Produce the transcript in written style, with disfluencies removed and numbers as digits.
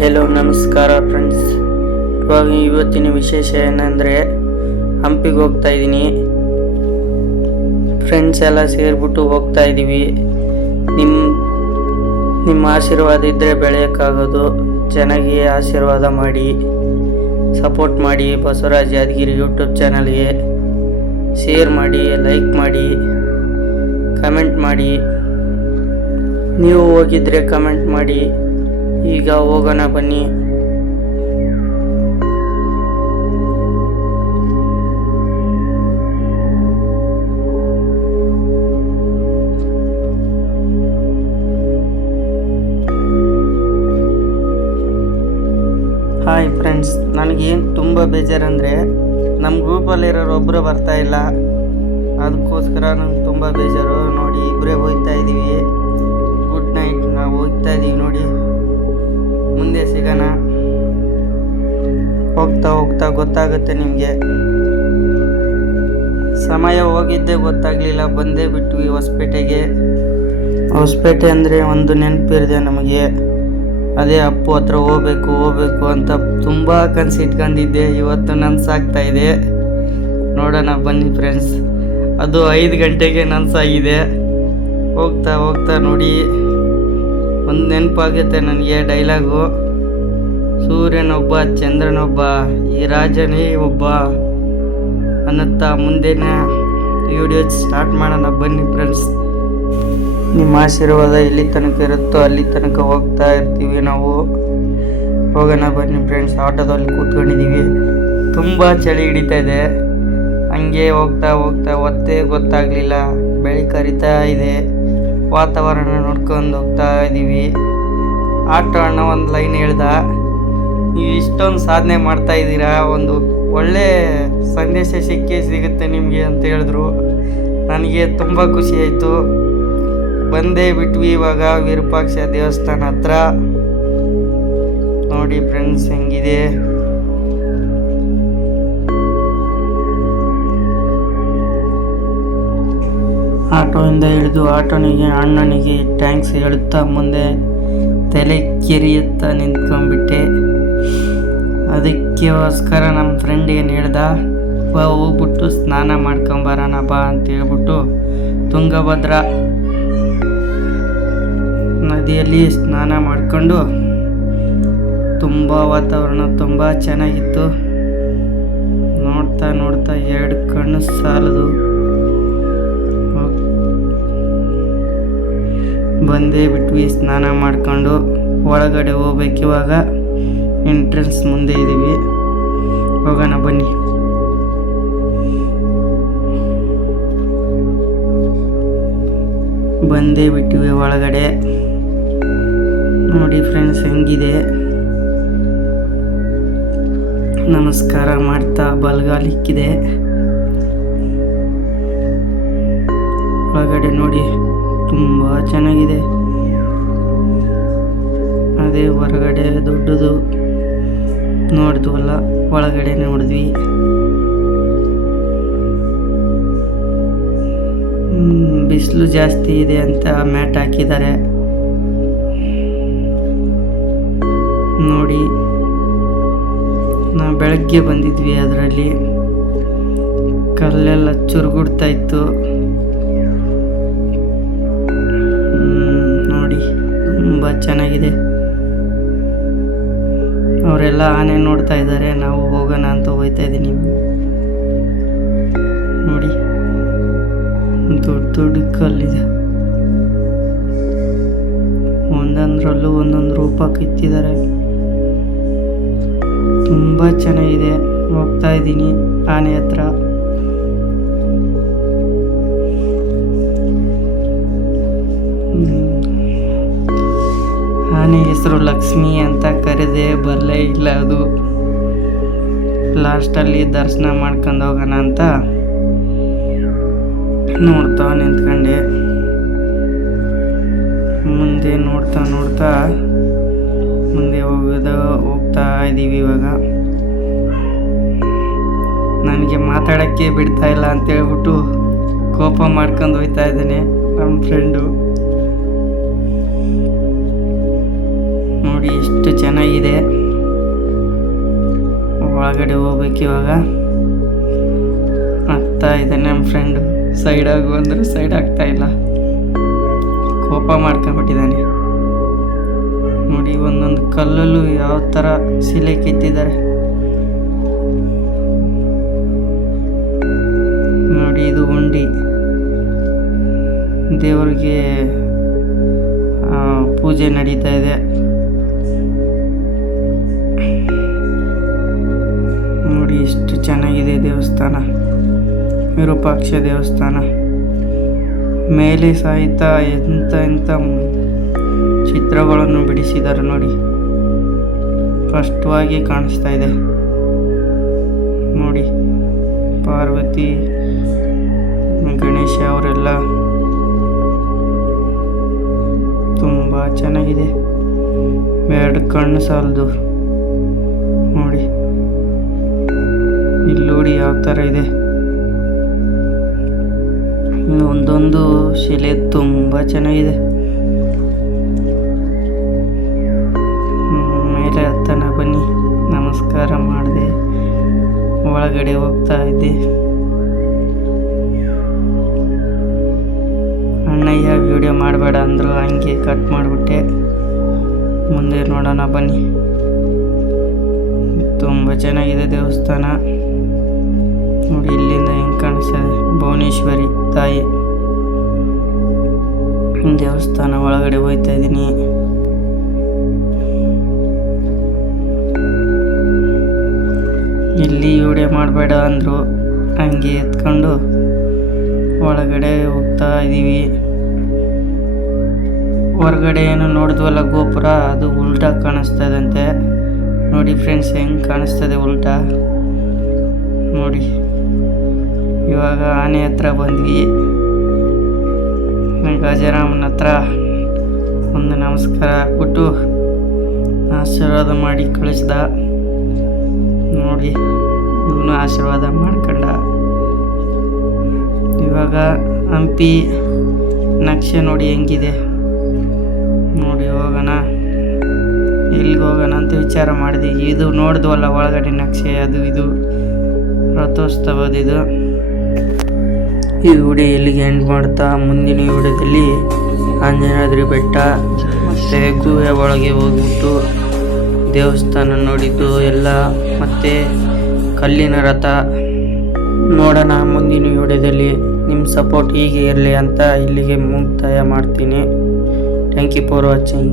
Hello ನಮಸ್ಕಾರ friends. ಇವತ್ತಿನ ವಿಶೇಷ ಏನಂದರೆ ಹಂಪಿಗೆ ಹೋಗ್ತಾ ಇದ್ದೀನಿ. ಫ್ರೆಂಡ್ಸ್ ಎಲ್ಲ ಸೇರಿಬಿಟ್ಟು ಹೋಗ್ತಾ ಇದ್ದೀವಿ. ನಿಮ್ಮ ಆಶೀರ್ವಾದ ಇದ್ದರೆ ಬೆಳೆಯೋಕ್ಕಾಗೋದು. ಚೆನ್ನಾಗಿ ಆಶೀರ್ವಾದ ಮಾಡಿ, ಸಪೋರ್ಟ್ ಮಾಡಿ. ಬಸವರಾಜ್ ಯಾದಗಿರಿ ಯೂಟ್ಯೂಬ್ ಚಾನಲ್ಗೆ ಶೇರ್ ಮಾಡಿ, ಲೈಕ್ ಮಾಡಿ, ಕಮೆಂಟ್ ಮಾಡಿ. ನೀವು ಹೋಗಿದ್ರೆ ಕಮೆಂಟ್ ಮಾಡಿ. ಈಗ ಹೋಗೋಣ ಬನ್ನಿ. ಹಾಯ್ ಫ್ರೆಂಡ್ಸ್, ನನಗೇನು ತುಂಬ ಬೇಜಾರಂದರೆ ನಮ್ಮ ಗ್ರೂಪಲ್ಲಿರೋರು ಒಬ್ಬರು ಬರ್ತಾ ಇಲ್ಲ. ಅದಕ್ಕೋಸ್ಕರ ನಂಗೆ ತುಂಬ ಬೇಜಾರು. ನೋಡಿ, ಇಬ್ಬರೇ ಹೋಗ್ತಾ ಇದ್ದೀವಿ. Good night. ನಾವು ಹೋಗ್ತಾ ಇದ್ದೀವಿ. ನೋಡಿ, ಮುಂದೆ ಸಿಗೋಣ. ಹೋಗ್ತಾ ಹೋಗ್ತಾ ಗೊತ್ತಾಗುತ್ತೆ ನಿಮಗೆ. ಸಮಯ ಹೋಗಿದ್ದೇ ಗೊತ್ತಾಗಲಿಲ್ಲ. ಬಂದೇ ಬಿಟ್ವಿ ಹೊಸಪೇಟೆಗೆ. ಹೊಸಪೇಟೆ ಅಂದರೆ ಒಂದು ನೆನಪಿರಿದೆ ನಮಗೆ. ಅದೇ ಅಪ್ಪು ಹತ್ರ ಹೋಗ್ಬೇಕು ಅಂತ ತುಂಬ ಕನಸಿಟ್ಕೊಂಡಿದ್ದೆ. ಇವತ್ತು ನನಸಾಗ್ತಾ ಇದೆ. ನೋಡೋಣ ಬನ್ನಿ ಫ್ರೆಂಡ್ಸ್. ಅದು 5 ಗಂಟೆಗೆ ನನಸಾಗಿದೆ. ಹೋಗ್ತಾ ಹೋಗ್ತಾ ನೋಡಿ ಒಂದು ನೆನಪಾಗುತ್ತೆ ನನಗೆ ಡೈಲಾಗು. ಸೂರ್ಯನೊಬ್ಬ, ಚಂದ್ರನೊಬ್ಬ, ಈ ರಾಜನೇ ಒಬ್ಬ ಅನ್ನತ್ತಾ ಮುಂದಿನ ವಿಡಿಯೋ ಸ್ಟಾರ್ಟ್ ಮಾಡೋಣ ಬನ್ನಿ ಫ್ರೆಂಡ್ಸ್. ನಿಮ್ಮ ಆಶೀರ್ವಾದ ಎಲ್ಲಿ ತನಕ ಇರುತ್ತೋ ಅಲ್ಲಿ ತನಕ ಹೋಗ್ತಾ ಇರ್ತೀವಿ ನಾವು. ಹೋಗೋಣ ಬನ್ನಿ ಫ್ರೆಂಡ್ಸ್. ಆಟೋದಲ್ಲಿ ಕೂತ್ಕೊಂಡಿದ್ದೀವಿ. ತುಂಬ ಚಳಿ ಹಿಡಿತಾ ಇದೆ. ಹಂಗೆ ಹೋಗ್ತಾ ಹೋಗ್ತಾ ಹೊತ್ತೇ ಗೊತ್ತಾಗಲಿಲ್ಲ. ಬೆಳಿ ಕರಿತಾ ಇದೆ. ವಾತಾವರಣ ನೋಡ್ಕೊಂಡು ಹೋಗ್ತಾ ಇದ್ದೀವಿ. ಆಟೋ ಅಣ್ಣ ಒಂದು ಲೈನ್ ಹೇಳ್ದ, ನೀವು ಇಷ್ಟೊಂದು ಸಾಧನೆ ಮಾಡ್ತಾ ಇದ್ದೀರಾ, ಒಂದು ಒಳ್ಳೆ ಸಂದೇಶ ಸಿಗುತ್ತೆ ನಿಮಗೆ ಅಂತ ಹೇಳಿದ್ರು. ನನಗೆ ತುಂಬ ಖುಷಿ ಆಯಿತು. ಬಂದೇ ಬಿಟ್ವಿ ಇವಾಗ ವಿರೂಪಾಕ್ಷ ದೇವಸ್ಥಾನ ಹತ್ರ. ನೋಡಿ ಫ್ರೆಂಡ್ಸ್ ಹೆಂಗಿದೆ. ಆಟೋಯಿಂದ ಇಳಿದು ಅಣ್ಣನಿಗೆ ಥ್ಯಾಂಕ್ಸ್ ಹೇಳುತ್ತಾ ಮುಂದೆ ತಲೆ ಕೆರಿಯುತ್ತಾ ನಿಂತ್ಕೊಂಡ್ಬಿಟ್ಟೆ. ಅದಕ್ಕೋಸ್ಕರ ನಮ್ಮ ಫ್ರೆಂಡ್ ಏನು ಹೇಳ್ದ, ಹೋಗ್ಬಿಟ್ಟು ಸ್ನಾನ ಮಾಡ್ಕೊಂಬರೋಣ ಬಾ ಅಂತ ಹೇಳ್ಬಿಟ್ಟು ತುಂಗಭದ್ರಾ ನದಿಯಲ್ಲಿ ಸ್ನಾನ ಮಾಡಿಕೊಂಡು ತುಂಬ ವಾತಾವರಣ ತುಂಬ ಚೆನ್ನಾಗಿತ್ತು. ನೋಡ್ತಾ ನೋಡ್ತಾ 2 ಕಣ್ಣು ಸಾಲದು. ಬಂದೇ ಬಿಟ್ವಿ ಸ್ನಾನ ಮಾಡಿಕೊಂಡು. ಒಳಗಡೆ ಹೋಗ್ಬೇಕು. ಇವಾಗ ಎಂಟ್ರೆನ್ಸ್ ಮುಂದೆ ಇದ್ದೀವಿ. ಹೋಗೋಣ ಬನ್ನಿ. ಬಂದೇ ಬಿಟ್ಟಿವಿ ಒಳಗಡೆ. ನೋಡಿ ಫ್ರೆಂಡ್ಸ್ ಹೆಂಗಿದೆ. ನಮಸ್ಕಾರ ಮಾಡ್ತಾ ಬಲಗಾಲಿಕ್ಕಿದೆ. ಒಳಗಡೆ ನೋಡಿ ತುಂಬ ಚೆನ್ನಾಗಿದೆ. ಅದೇ ಹೊರಗಡೆ ದೊಡ್ಡದು ನೋಡಿದ್ವಲ್ಲ, ಒಳಗಡೆ ನೋಡಿದ್ವಿ. ಬಿಸಿಲು ಜಾಸ್ತಿ ಇದೆ ಅಂತ ಮ್ಯಾಟ್ ಹಾಕಿದ್ದಾರೆ ನೋಡಿ. ನಾವು ಬೆಳಗ್ಗೆ ಬಂದಿದ್ವಿ. ಅದರಲ್ಲಿ ಕಲ್ಲೆಲ್ಲ ಚುರುಗುಡ್ತಾ ಇತ್ತು ನೋಡಿ. ತುಂಬ ಚೆನ್ನಾಗಿದೆ. ಅವರೆಲ್ಲ ಆನೆ ನೋಡ್ತಾ ಇದ್ದಾರೆ. ನಾವು ಹೋಗೋಣ ಅಂತ ಹೋಗ್ತಾ ಇದ್ದೀನಿ. ನೋಡಿ, ದೊಡ್ಡ ದೊಡ್ಡ ಕಲ್ಲಿದೆ. ಒಂದೊಂದರಲ್ಲೂ ಒಂದೊಂದು ರೂಪ ಕಿತ್ತಿದ್ದಾರೆ. ತುಂಬ ಚೆನ್ನಾಗಿದೆ. ಹೋಗ್ತಾ ಇದ್ದೀನಿ ಆನೆ ಹತ್ರ. ಆನೆ ಹೆಸರು ಲಕ್ಷ್ಮಿ ಅಂತ ಕರೆದೆ, ಬರಲೇ ಇಲ್ಲ ಅದು. ಲಾಸ್ಟಲ್ಲಿ ದರ್ಶನ ಮಾಡ್ಕೊಂಡು ಹೋಗೋಣ ಅಂತ ನೋಡ್ತಾ ನಿಂತ್ಕೊಂಡೆ. ಮುಂದೆ ನೋಡ್ತಾ ನೋಡ್ತಾ ಮುಂದೆ ಹೋಗ್ತಾ ಇದ್ದೀವಿ. ಇವಾಗ ನನಗೆ ಮಾತಾಡೋಕ್ಕೆ ಬಿಡ್ತಾ ಇಲ್ಲ ಅಂತ ಹೇಳ್ಬಿಟ್ಟು ಕೋಪ ಮಾಡ್ಕೊಂಡು ಹೋಗ್ತಾ ಇದ್ದೇನೆ ನಮ್ಮ ಫ್ರೆಂಡು. ನೋಡಿ ಎಷ್ಟು ಎಷ್ಟು ಚೆನ್ನಾಗಿದೆ. ಒಳಗಡೆ ಹೋಗ್ಬೇಕು ಇವಾಗ. ಆಗ್ತಾ ಇದೆ ನಮ್ಮ ಫ್ರೆಂಡು. ಸೈಡ್ ಆಗು ಅಂದ್ರೆ ಸೈಡ್ ಆಗ್ತಾ ಇಲ್ಲ, ಕೋಪ ಮಾಡ್ಕೊಂಡ್ಬಿಟ್ಟಿದ್ದಾನೆ ನೋಡಿ. ಒಂದೊಂದು ಕಲ್ಲಲ್ಲೂ ಯಾವ ಥರ ಶಿಲೆ ಕೆತ್ತಿದ್ದಾರೆ ನೋಡಿ. ಇದು ಉಂಡಿ, ದೇವರಿಗೆ ಪೂಜೆ ನಡೀತಾ ಇದೆ ನೋಡಿ. ಎಷ್ಟು ಚೆನ್ನಾಗಿದೆ ದೇವಸ್ಥಾನ, ವಿರೂಪಾಕ್ಷ ದೇವಸ್ಥಾನ. ಮೇಲೆ ಸಹಿತ ಎಂಥ ಚಿತ್ರಗಳನ್ನು ಬಿಡಿಸಿದ್ದಾರೆ ನೋಡಿ, ಸ್ಪಷ್ಟವಾಗಿ ಕಾಣಿಸ್ತಾ ಇದೆ ನೋಡಿ. ಪಾರ್ವತಿ, ಗಣೇಶ ಅವರೆಲ್ಲ ತುಂಬ ಚೆನ್ನಾಗಿದೆ. ಎರಡು ಕಣ್ಣು ಸಾಲದು ನೋಡಿ. ಇಲ್ಲಿ ನೋಡಿ ಯಾವ ಥರ ಇದೆ. ಒಂದೊಂದು ಶಿಲೆ ತುಂಬ ಚೆನ್ನಾಗಿದೆ. ಮೇಲೆ ಹತ್ತನ ಬನ್ನಿ. ನಮಸ್ಕಾರ ಮಾಡಿದೆ, ಒಳಗಡೆ ಹೋಗ್ತಾ ಇದ್ದೆ. ಅಣ್ಣಯ್ಯ ವಿಡಿಯೋ ಮಾಡಬೇಡ ಅಂದರು, ಹಂಗೆ ಕಟ್ ಮಾಡಿಬಿಟ್ಟೆ. ಮುಂದೆ ನೋಡೋಣ ಬನ್ನಿ. ತುಂಬ ಚೆನ್ನಾಗಿದೆ ದೇವಸ್ಥಾನ ನೋಡಿ. ಇಲ್ಲಿಂದ ಹೆಂಗೆ ಕಾಣಿಸ್ತದೆ, ಭುವನೇಶ್ವರಿ ತಾಯಿ ದೇವಸ್ಥಾನ ಒಳಗಡೆ ಹೋಗ್ತಾ ಇದ್ದೀನಿ. ಇಲ್ಲಿ ವಿಡಿಯೋ ಮಾಡಬೇಡ ಅಂದರು, ಹಂಗೆ ಎತ್ಕೊಂಡು ಒಳಗಡೆ ಹೋಗ್ತಾ ಇದ್ದೀವಿ. ಹೊರಗಡೆ ಏನು ನೋಡಿದ್ವಲ್ಲ ಗೋಪುರ, ಅದು ಉಲ್ಟಾ ಕಾಣಿಸ್ತದಂತೆ ನೋಡಿ ಫ್ರೆಂಡ್ಸ್. ಹೆಂಗೆ ಕಾಣಿಸ್ತದೆ ಉಲ್ಟಾ ನೋಡಿ. ಇವಾಗ ಆನೆ ಹತ್ರ ಬಂದ್ವಿ. ಗಜರಾಮನ ಹತ್ರ ಒಂದು ನಮಸ್ಕಾರ ಕೊಟ್ಟು ಆಶೀರ್ವಾದ ಮಾಡಿ ಕಳಿಸ್ದ ನೋಡಿ. ಇವನು ಆಶೀರ್ವಾದ ಮಾಡ್ಕೊಂಡ. ಇವಾಗ ಹಂಪಿ ನಕ್ಷೆ ನೋಡಿ ಹೆಂಗಿದೆ ನೋಡಿ. ಹೋಗೋಣ, ಎಲ್ಲಿಗೆ ಹೋಗೋಣ ಅಂತ ವಿಚಾರ ಮಾಡಿದ್ವಿ. ಇದು ನೋಡಿದ್ವಲ್ಲ ಒಳಗಡೆ ನಕ್ಷೆ, ಅದು ಇದು ರಥೋತ್ಸವದಿದು. ಈ ವಿಡಿಯೋ ಎಲ್ಲಿಗೆ ಎಂಡ್ ಮಾಡ್ತಾ, ಮುಂದಿನ ವಿಡಿಯೋದಲ್ಲಿ ಆಂಜನೇಯಾದ್ರಿ ಬೆಟ್ಟ ಮತ್ತು ಗುಹೆ ಒಳಗೆ ಹೋಗ್ಬಿಟ್ಟು ದೇವಸ್ಥಾನ ನೋಡಿದ್ದು ಎಲ್ಲ, ಮತ್ತು ಕಲ್ಲಿನ ರಥ ನೋಡೋಣ ಮುಂದಿನ ವಿಡಿಯೋದಲ್ಲಿ. ನಿಮ್ಮ ಸಪೋರ್ಟ್ ಹೀಗೆ ಇರಲಿ ಅಂತ ಇಲ್ಲಿಗೆ ಮುಕ್ತಾಯ ಮಾಡ್ತೀನಿ. Thank you for watching.